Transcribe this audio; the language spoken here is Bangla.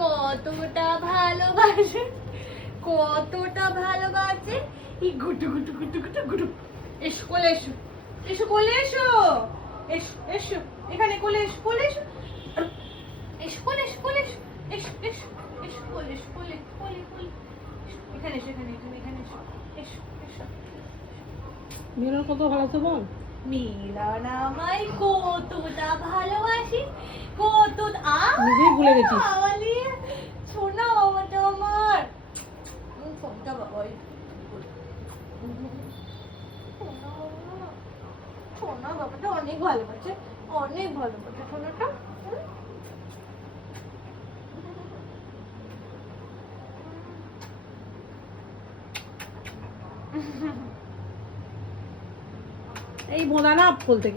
কতটা ভালোবাসে, কতটা ভালোবাসে। এই গুটু গুটু গুটু গুটু গুটু। এসো কোলে এসো, এসো কোলে এসো, এসো এসো এখানে কোলে এসো, কোলে এসো, এসো কোলে এসো, কোলে এসো, এসো এসো এসো কোলে এসো, কোলে কোলে কোলে। এখানে এসো, এখানে এখানে এখানে এসো, এসো এসো। মিলন কত ভালো তো বল। মিলন আমায় কতটা ভালোবাসি, কত নিজেই ভুলে গেছিস। আওয়ালি শোনা বাবাটা আমার, ফোনটা বাবা সোনা বাবাটা অনেক ভালোবাসে, অনেক ভালোবাসে সোনাটা। এই বোঁদা না ফুল থেকে